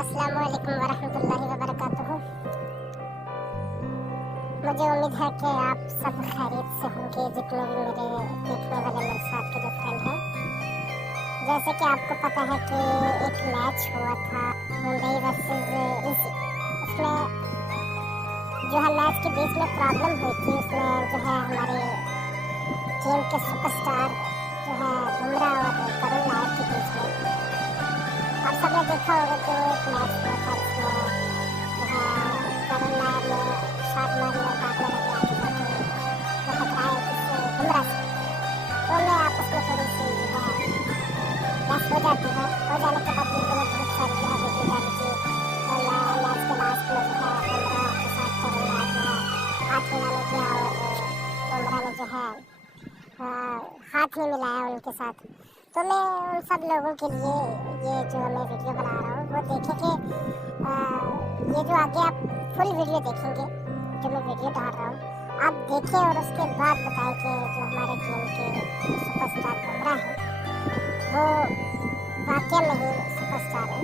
अस्सलामुअलैकुम वरहमतुल्लाहि वबरकातुहू। मुझे उम्मीद है कि आप सब खैरियत से होंगे, जितने भी मेरे देखने वाले मेरे साथ के जो फ्रेंड हैं। जैसे कि आपको पता है कि एक मैच हुआ था मुंबई वर्सेस ईसी। उसमें जो है मैच के बीच में प्रॉब्लम हुई थी। उसमें जो है हमारे टीम के सुपरस्टार जो है बुमराह और करुण नायक के बीच में आप सबने देखा होगा कि वो एक मैच हुआ था। इसमें जो है करुण नायक ने शॉट मारने और भागने लगे आगे जाके वो टकराए किससे, बुमराह से। तो मैं आपस में थोड़ी सी जो है बहस हो जाती है। हो जाने के बाद बिल्कुल बहुत सारी जो है वीडियो डाली थी। और मैच के लास्ट में जो है बुमराह के साथ करुण नायक जो है हाथ मिलाने गया और बुमराह ने जो है हाथ नहीं मिलाया उनके साथ। तो मैं उन सब लोगों के लिए ये जो मैं वीडियो बना रहा हूँ वो देखें कि ये जो आगे आप फुल वीडियो देखेंगे जो मैं वीडियो डाल रहा हूँ, आप देखें और उसके बाद बताएं कि जो हमारे टीम के सुपरस्टार बुमराह है वो वाकई में ही सुपरस्टार है।